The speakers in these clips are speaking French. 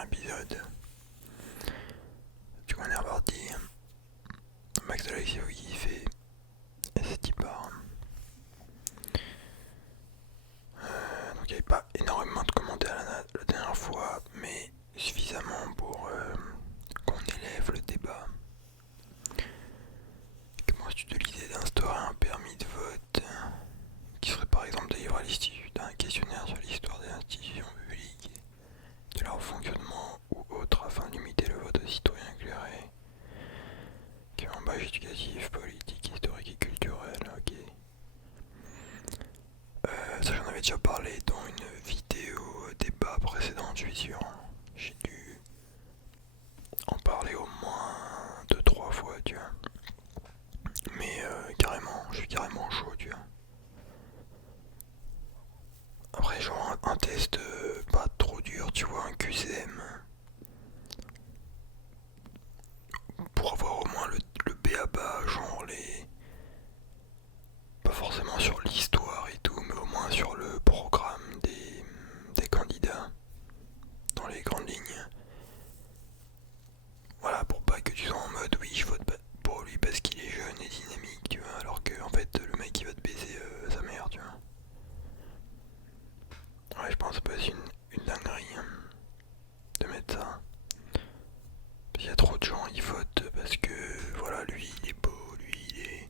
dernier épisode. Du coup, on est reparti. Max Alexis qui fait et c'est qui part. Donc il n'y avait pas énormément de commentaires la dernière fois, mais suffisamment pour qu'on élève le débat. Que penses-tu de l'idée d'instaurer un permis de vote qui serait par exemple délivré à l'issue d'un questionnaire sur l'histoire des institutions publiques, de leur fonctionnement ou autre afin de limiter le vote aux citoyens éclairés, qui est en base éducatif, politique, historique et culturel, ok. Ça j'en avais déjà parlé dans une vidéo débat précédente, je suis sûr. J'ai dû en parler au moins 2-3 fois, tu vois. Mais carrément, je suis carrément chaud, tu vois. Après, genre un test pas trop dur, tu vois, un QCM. Pour avoir au moins le B.A.B.A, genre les... Pas forcément sur l'histoire et tout, mais au moins sur le programme des candidats, dans les grandes lignes. Voilà, pour pas que tu sois en mode, oui, je vote pour lui parce qu'il est jeune et dynamique, tu vois, alors que en fait, le mec il va te baiser sa mère, tu vois. Ouais, je pense que c'est une dinguerie hein, de mettre ça. Il y a trop de gens qui votent parce que voilà, lui il est beau, lui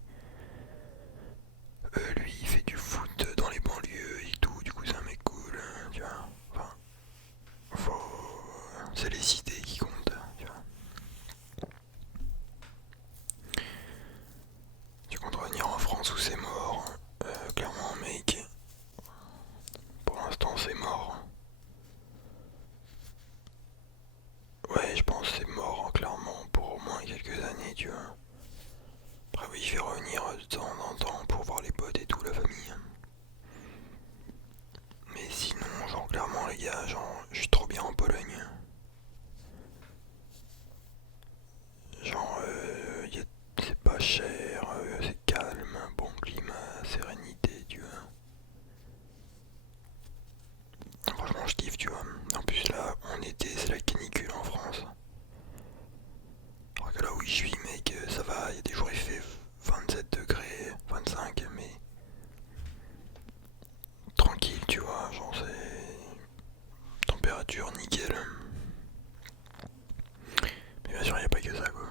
il fait du foot dans les banlieues et tout, du coup c'est un mec cool, tu vois. Enfin, c'est les idées qui comptent, tu vois. Tu comptes revenir en France où c'est mort, clairement mec. Pour l'instant c'est mort. Ouais, je pense que c'est mort hein, clairement pour au moins quelques années, tu vois. Après oui, je vais revenir de temps en temps pour voir les potes et tout, la famille. Mais sinon, genre clairement les gars, genre je suis trop bien en Pologne. Genre c'est pas cher, c'est calme, bon climat, sérénité, tu vois. Franchement je kiffe, tu vois. En plus là, en été, c'est la canicule en France. Alors que là où je suis mec, ça va, il y a des jours il fait 27 degrés, 25, mais tranquille, tu vois, genre c'est température nickel. Mais bien sûr, il n'y a pas que ça, quoi.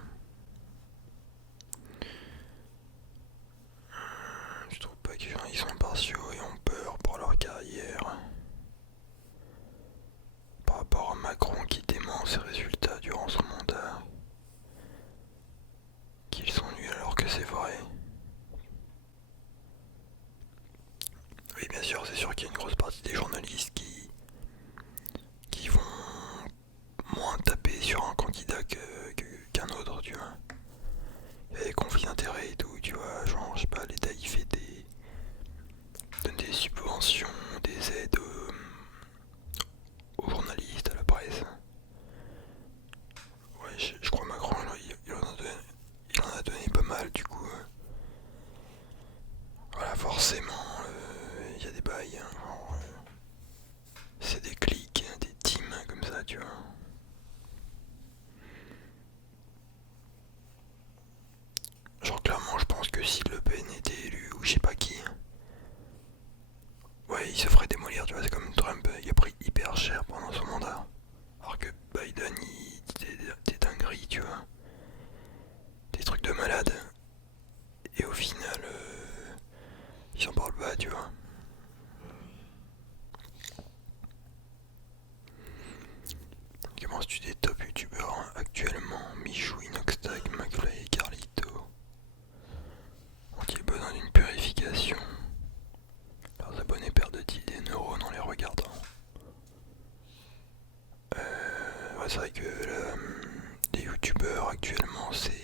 Je trouve pas que les gens ils sont impartiaux et ont peur pour leur carrière. Par rapport à Macron qui dément ses résultats durant son mandat, qu'ils sont nuls alors que c'est vrai. Oui, bien sûr, c'est sûr qu'il y a une grosse partie des journalistes qui vont moins taper sur un candidat qu'un autre, tu vois. Il y a des conflits d'intérêts et tout, tu vois. Genre, je sais pas, l'État il fait donne des subventions, des aides aux journalistes, à la presse. Ouais, je crois Macron, il en a donné pas mal, du coup. Voilà, forcément, il y a des bails, hein, genre, c'est des clics, hein, des teams comme ça, tu vois. Genre, clairement, je pense que si Le Pen était élu, ou je sais pas qui, ouais, il se ferait démolir, tu vois. C'est comme Trump, il a pris hyper cher pendant son mandat. Alors que Biden, il dit des dingueries, tu vois. Des trucs de malade. Et au final, ils en parlent pas, tu vois. Comment tu des top youtubeurs hein, actuellement? Michou, Inoxtag, McFly et Carlito ont-ils besoin d'une purification? Leurs abonnés perdent-ils des neurones en les regardant? Ouais, c'est vrai que les youtubeurs actuellement c'est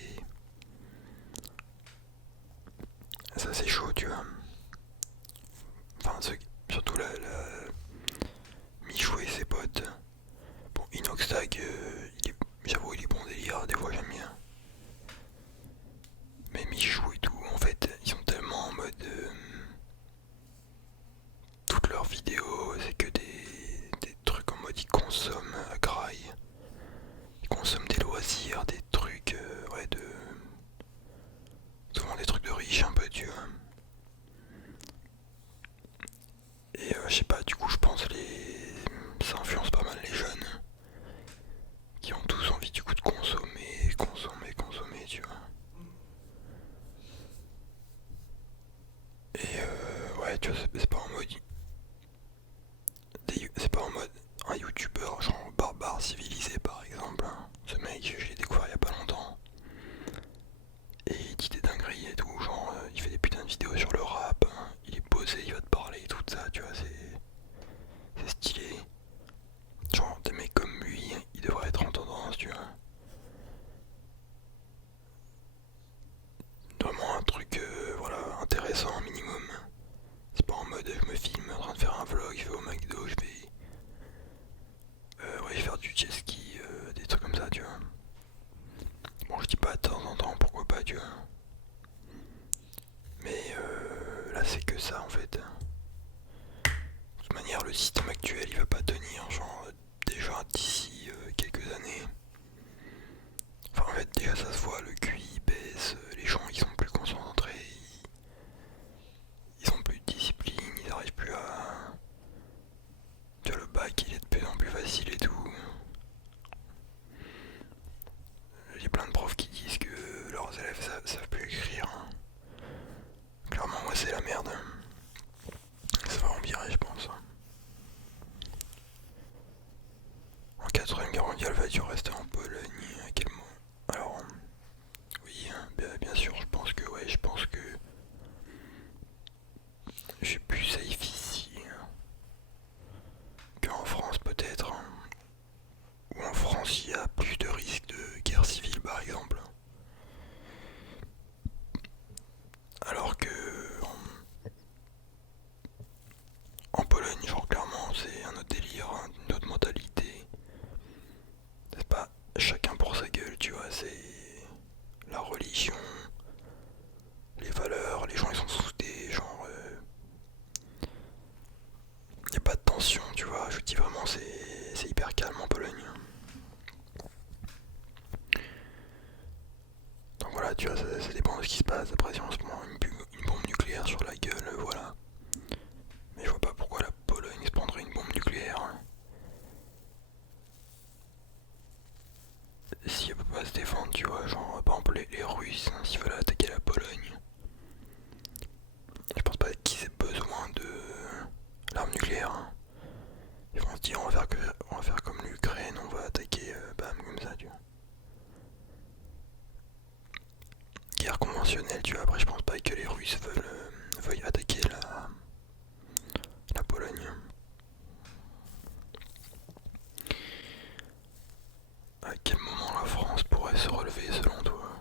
chaud, tu vois. Enfin, surtout Michou et ses potes. Bon, Inoxtag, j'avoue, il est bon délire, des fois j'aime bien. Mais Michou et tout, en fait, ils sont tellement en mode. Toutes leurs vidéos, c'est que des trucs en mode ils consomment à graille. Troisième Guerre mondiale va-t-il rester en Pologne? À quel moment? Alors, oui, hein, bien sûr, je pense que ouais, je pense que je suis plus safe ici hein, qu'en France peut-être. Hein. Ou en France il y a plus de risques de guerre civile par exemple. Alors que en Pologne, genre clairement c'est un autre délire, hein, une autre mentalité. C'est pas chacun pour sa gueule, tu vois, c'est la religion, les valeurs, les gens ils sont soudés, genre y a pas de tension, tu vois, je dis vraiment c'est hyper calme en Pologne. Donc voilà, tu vois, ça dépend de ce qui se passe. Après, si on se prend une bombe nucléaire sur la gueule, voilà. Mais je vois pas pourquoi la Pologne se prendrait une bombe nucléaire. Hein. Si elle peut pas se défendre, tu vois, genre par exemple les Russes, hein, s'ils veulent attaquer la Pologne, je pense pas qu'ils aient besoin de l'arme nucléaire. Hein. Ils vont se dire on va faire comme l'Ukraine, on va attaquer bam comme ça, tu vois. Guerre conventionnelle, tu vois, après je pense pas que les Russes veuillent attaquer la Pologne. À quel moment la France pourrait se relever selon toi?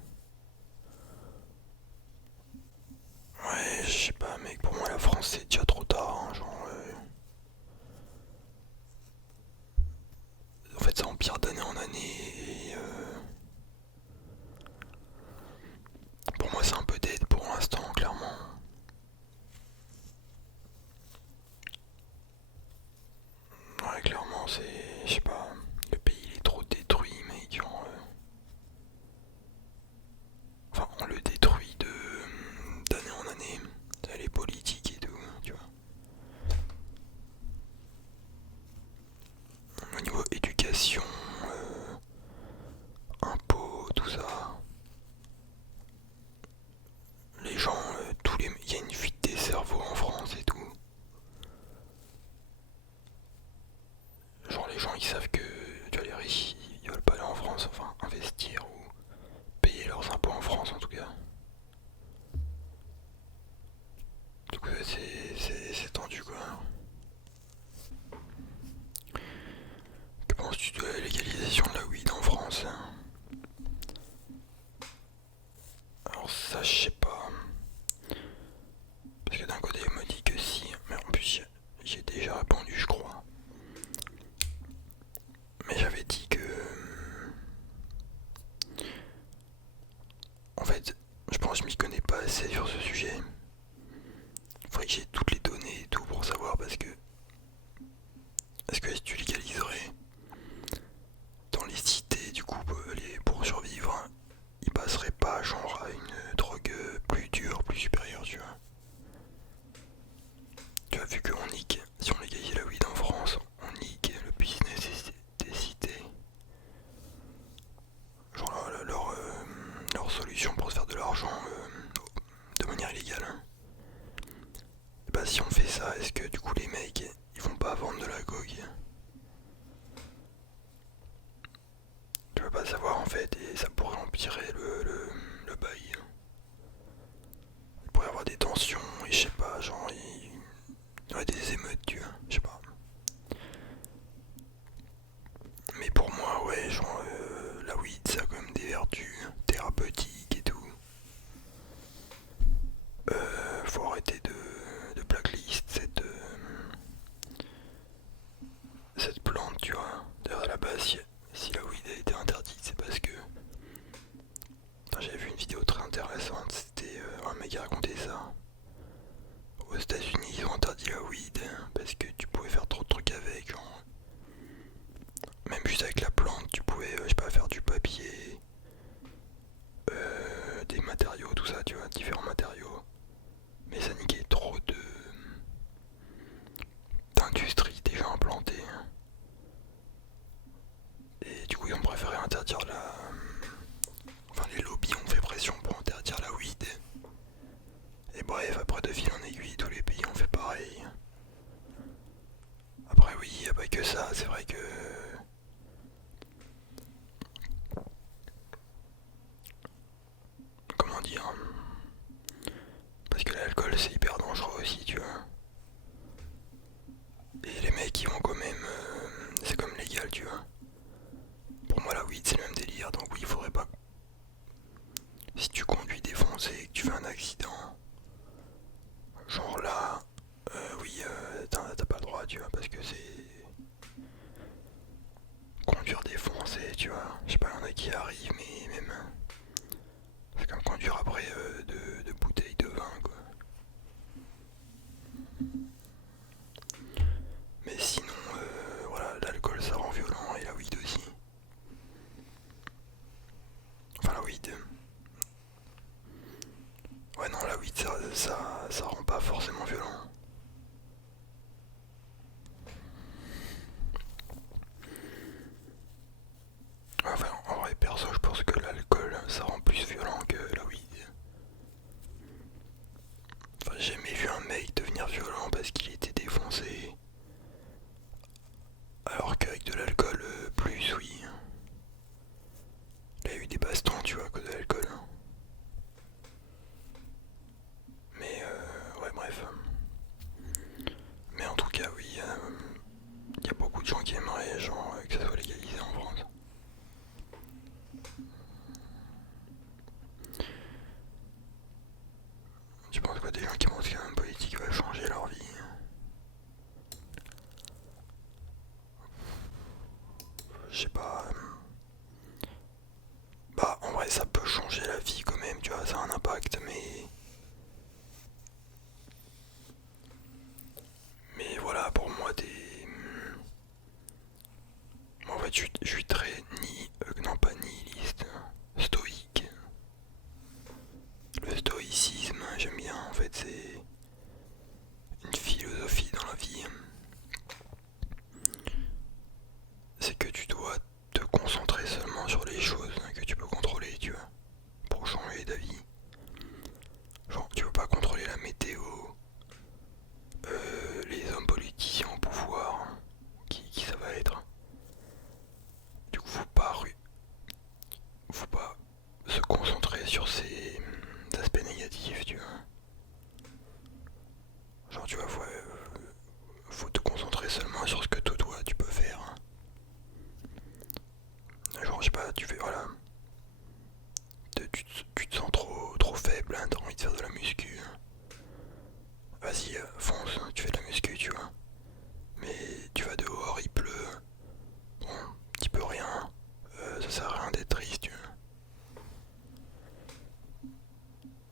Ouais, je sais pas mec, pour moi la France c'est déjà trop tard, hein, genre... En fait ça empire d'année en année et... Pour moi c'est un peu dead pour l'instant, clairement. Ouais, clairement c'est... Je sais pas, le pays il est trop détruit mec, genre... Enfin on le détruit d'année en année, les politiques et tout, tu vois. Au niveau éducation, impôts, tout ça... Les gens, il y a une fuite des cerveaux en France et tout. Genre les gens ils savent que tu vois, les riches ils veulent pas aller en France, enfin investir ou payer leurs impôts en France en tout cas. Du coup c'est tendu quoi. Que penses-tu de la légalisation de la weed en France? Alors ça je sais pas. Parce que d'un côté il me dit que si, mais en plus j'ai déjà répondu je crois. Mais j'avais dit que... En fait, je pense que je m'y connais pas assez sur ce sujet. Il faudrait que j'ai toutes les données et tout pour savoir parce que... Est-ce que si tu légaliserais dans les cités, du coup, pour survivre, ils passeraient pas genre à une drogue plus dure, plus supérieure, tu vois? Tu as vu qu'on nique, si on légalise la weed en France, on nique le business des cités. Genre leur solution pour se faire de l'argent de manière illégale. Et bah si on fait ça, est-ce que du coup les mecs, ils vont pas vendre de la coke? Je veux pas savoir en fait, et ça pourrait empirer le bail. Il pourrait y avoir des tensions, et je sais pas, genre il y aurait des émeutes, tu vois, je sais pas. Mais pour moi, ouais, genre la weed ça a quand même des vertus thérapeutiques et tout. Faut arrêter de blacklist cette plante, tu vois. D'ailleurs à la base, si la weed a été interdite, c'est parce que... Enfin, j'avais vu une vidéo très intéressante, c'était un mec qui racontait ça. Aux États-Unis, ils ont interdit la weed parce que tu pouvais faire trop de trucs avec, genre. Même juste avec la plante, tu pouvais, je sais pas, faire du papier, des matériaux, tout ça, tu vois, différents matériaux. Mais ça niquait trop d'industries déjà implantées. Et du coup, ils ont préféré interdire la... Enfin, les lobbies ont fait pression pour interdire la weed. Et bref, après de fil en aiguille, tous les pays ont fait pareil. Après oui, y a pas que ça, c'est vrai que tu vois. Je sais pas, il y en a qui arrivent, mais même. C'est comme conduire après de bouteilles de vin, quoi. Mais sinon, voilà, l'alcool ça rend violent et la weed aussi. Enfin, la weed. Ouais, non, la weed ça rend pas forcément violent. Enfin, en vrai, perso, je pense que l'alcool ça rend plus violent que la weed. Enfin, j'ai jamais vu un mec devenir violent parce qu'il était défoncé. Alors qu'avec de l'alcool, plus, oui. Il a eu des bastons, tu vois, à cause de l'alcool. Mais, ouais, bref. Mais en tout cas, oui, il y a beaucoup de gens qui aimeraient, genre, que ça soit légalisé en France. Tu penses quoi des gens qui pensent qu'un politique va changer leur vie? Je sais pas. Bah, en vrai, ça peut changer la vie quand même, tu vois, ça a un impact, mais voilà, pour moi, en fait, je suis très non pas nihiliste, stoïque. Le stoïcisme, j'aime bien, en fait, c'est une philosophie dans la vie. C'est que tu dois te concentrer seulement sur les choses que tu peux contrôler, tu vois, pour changer d'avis. Genre, tu veux pas contrôler la météo, les hommes politiciens au pouvoir, qui ça va être. Du coup, faut pas se concentrer sur ces aspects négatifs, tu vois. Genre, tu vois, faut te concentrer seulement sur ce que toi tu peux faire. Genre, je sais pas, tu fais, voilà, tu te sens trop faible, hein, t'as envie de faire de la muscu. Vas-y, fonce, tu fais de la muscu, tu vois. Mais tu vas dehors, il pleut, bon, tu peux rien, ça sert à rien d'être triste, tu vois.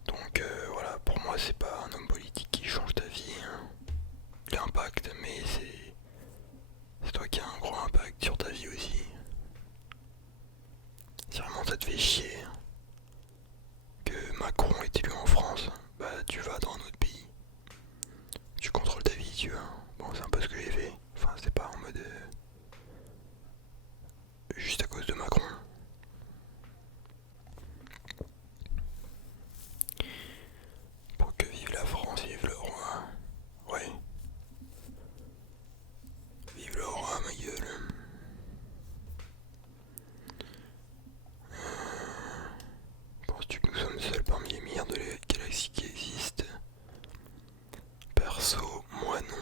Donc voilà, pour moi c'est pas un homme politique qui change ta vie, hein. Il impacte, mais c'est toi qui as un gros impact sur ta vie aussi. Si vraiment ça te fait chier que Macron est élu en France, bah tu vas dans un autre pays. Tu contrôles ta vie, tu vois. Bon, c'est un peu ce que j'ai fait. Enfin, c'est pas en mode juste à cause de Macron. Pour que vive la France, vive le roi. Ouais, vive le roi, ma gueule. Penses-tu que nous sommes seuls parmi les milliards de galaxies qui existent? Perso, moi non.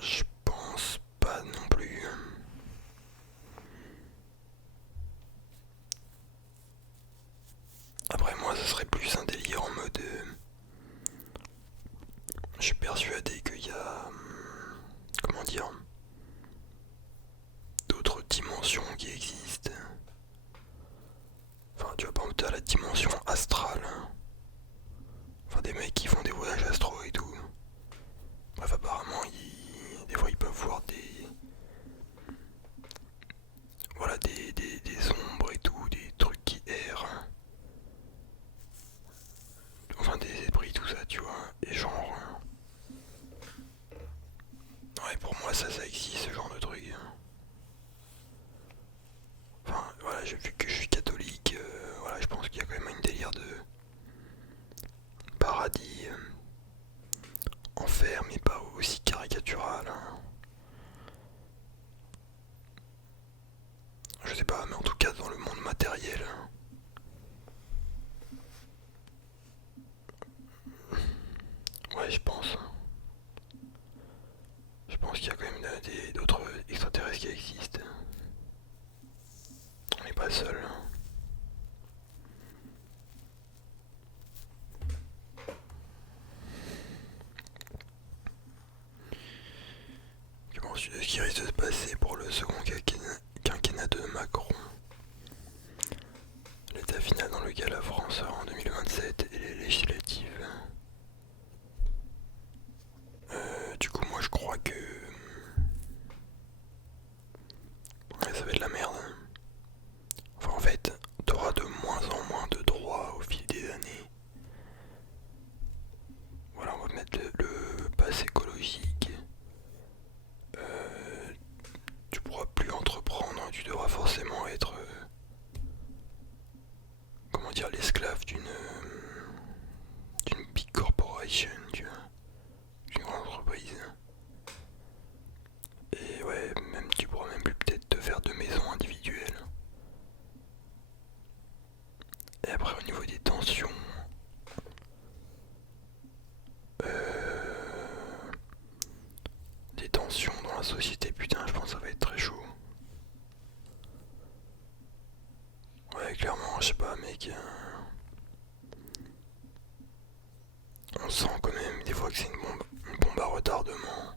Je pense pas non plus. Après moi, ce serait plus un délire en mode... je suis persuadé qu'il y a... comment dire, d'autres dimensions qui existent. Enfin, tu vois, par exemple, t'as la dimension astrale. Enfin, des mecs qui font des voyages astro et tout. Bref, apparemment, des fois, ils peuvent voir des... voilà, des ombres et tout, des trucs qui errent. Enfin, des esprits, tout ça, tu vois. Et genre... ouais, pour moi, ça existe, ce genre de truc. Enfin, voilà, j'ai vu que je suis catholique. Voilà, je pense qu'il y a quand même un délire de paradis, enfer, mais pas aussi caricatural, hein. Je sais pas, mais en tout cas dans le monde matériel, hein. Ouais, je pense. Je pense qu'il y a quand même d'autres extraterrestres qui existent. On n'est pas seul, hein. Bon, ensuite de ce qui risque de se passer pour le second quinquennat de Macron. L'état final dans lequel la France sera en 2027 et les législatives. Du coup, moi je crois que ouais, ça va être la merde. Enfin, en fait, t'auras de moins en moins de droits au fil des années. Voilà, on va mettre le pass écologique. Tu pourras plus entreprendre, tu devras forcément être, comment dire, l'esclave d'une big corporation, tu vois, d'une grande entreprise. Et ouais, même tu pourras même plus peut-être te faire de maisons individuelles. Et après au niveau des tensions, dans la société, putain, je pense que ça va être très chaud. Ouais, clairement, je sais pas, mec. On sent quand même des fois que c'est une bombe à retardement.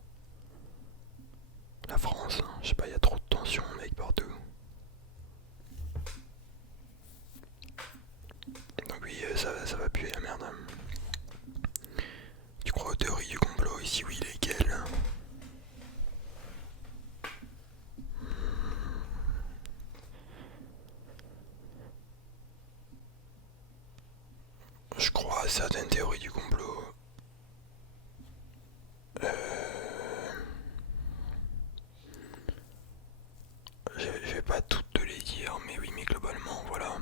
La France, hein, je sais pas, il y a trop de tensions, mec, partout. Donc oui, ça va puer la merde. Tu crois aux théories du complot? Et si oui, lesquelles? Je crois à certaines théories du complot. Je vais pas toutes te les dire, mais oui, mais globalement, voilà.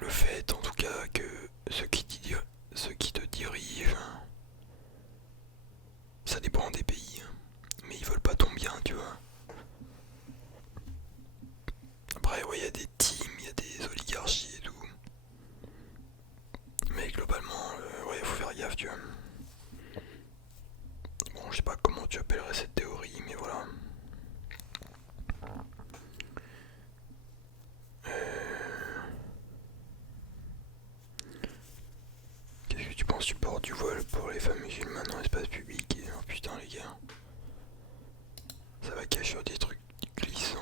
Le fait, en tout cas, que ceux qui te dirigent, ça dépend des pays, mais ils veulent pas ton bien, tu vois. Après, ouais, il y a des teams, il y a des oligarchies et tout. Mais globalement, ouais, faut faire gaffe, tu vois. Bon, je sais pas comment tu appellerais cette théorie, mais voilà. Qu'est-ce que tu penses du port du voile pour les femmes musulmanes dans l'espace public? Oh putain, les gars. Ça va cacher des trucs glissants.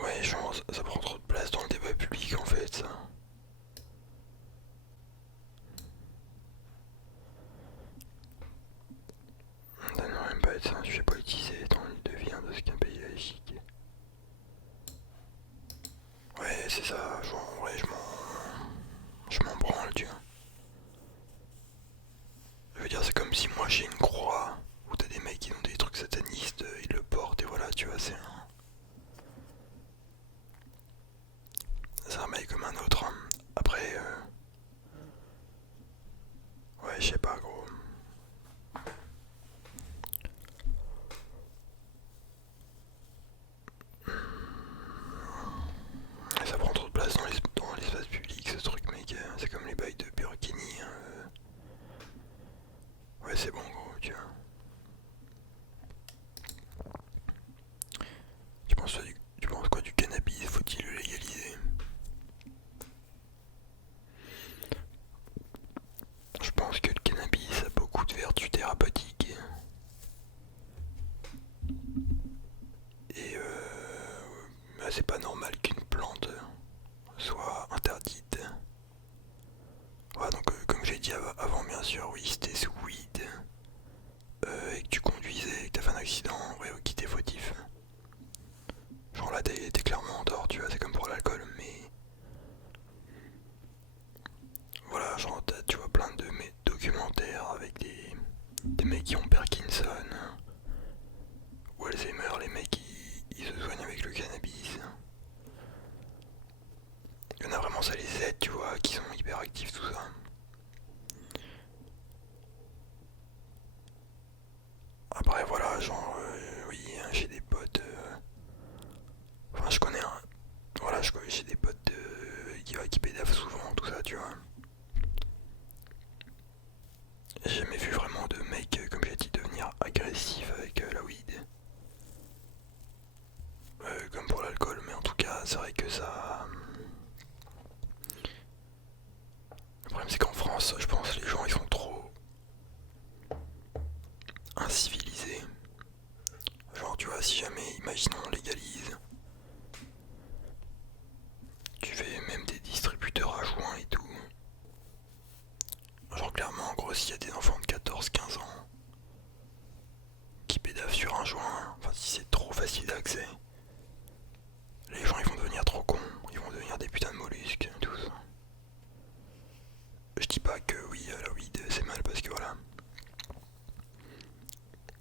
Ouais, genre, ça prend trop de place dans le débat public en fait, ça. Ça ne devrait même pas être un sujet politisé, tant il devient de ce qu'un pays laïque. Ouais, c'est ça, genre, ouais, je m'en branle, tu vois. Je veux dire, c'est comme si moi j'ai une croix, où t'as des mecs qui ont des trucs satanistes, ils le portent, et voilà, tu vois, c'est un mec comme un autre, hein. Après, ouais, je sais pas, gros. Ça prend trop de place dans l'espace public, ce truc, mec. C'est comme les bails de Burkini, hein. Ouais, c'est bon, gros, tu vois. Tu penses quoi du cannabis? Faut-il le légaliser? Je pense que le cannabis a beaucoup de vertus thérapeutiques. Et bah, c'est pas normal qu'une plante soit interdite. Voilà, donc comme j'ai dit avant, bien sûr, oui, si t'es sous weed et que tu conduisais et que t'as fait un accident, ouais, ok, t'es fautif. Genre là, t'es clairement en tort, tu vois, c'est comme pour l'alcool, mais voilà, genre tu vois plein de documentaires avec des mecs qui ont Parkinson ou Alzheimer, les mecs ils se soignent avec le cannabis. Il y en a vraiment, ça les aide, tu vois, qui sont hyper actifs, tout ça. Après voilà, genre oui, hein, j'ai des potes. Enfin, je connais un. Voilà, j'ai des potes qui pédavent souvent, tout ça, tu vois. J'ai jamais vu vraiment de mecs, comme j'ai dit, devenir agressifs avec la weed. Comme pour l'alcool, mais en tout cas, c'est vrai que ça. Le problème, c'est qu'en France, je pense, les gens ils sont trop en gros, s'il y a des enfants de 14-15 ans qui pédavent sur un joint, enfin si c'est trop facile d'accès, les gens ils vont devenir trop cons, ils vont devenir des putains de mollusques, tout ça. Je dis pas que oui, la weed c'est mal parce que voilà.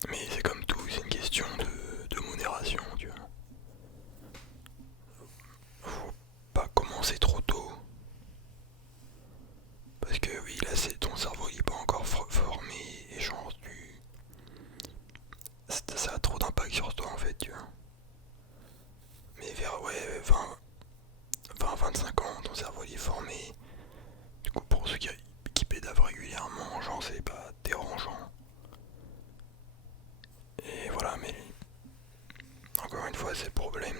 Mais c'est comme tout, c'est une question de modération, tu vois. Faut pas commencer trop tôt. Parce que oui, là c'est ton cerveau il est pas encore formé et genre ça a trop d'impact sur toi en fait, tu vois. Mais vers ouais 20-25 ans, ton cerveau il est formé. Du coup pour ceux qui pédavent régulièrement, genre c'est pas dérangeant. Et voilà, mais encore une fois c'est le problème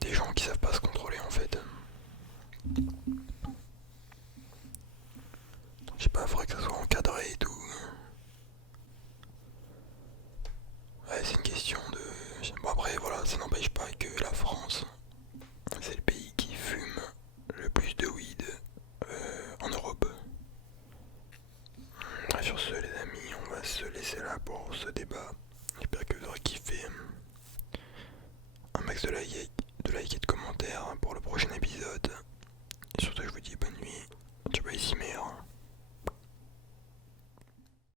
des gens qui savent pas se contrôler en fait. Je sais pas, faudrait que ça soit encadré et tout. Ouais, c'est une question de... Bon après voilà, ça n'empêche pas que la France, c'est le pays qui fume le plus de weed en Europe. Et sur ce les amis, on va se laisser là pour ce débat. J'espère que vous aurez kiffé. Un max de likes et de commentaires pour le prochain épisode.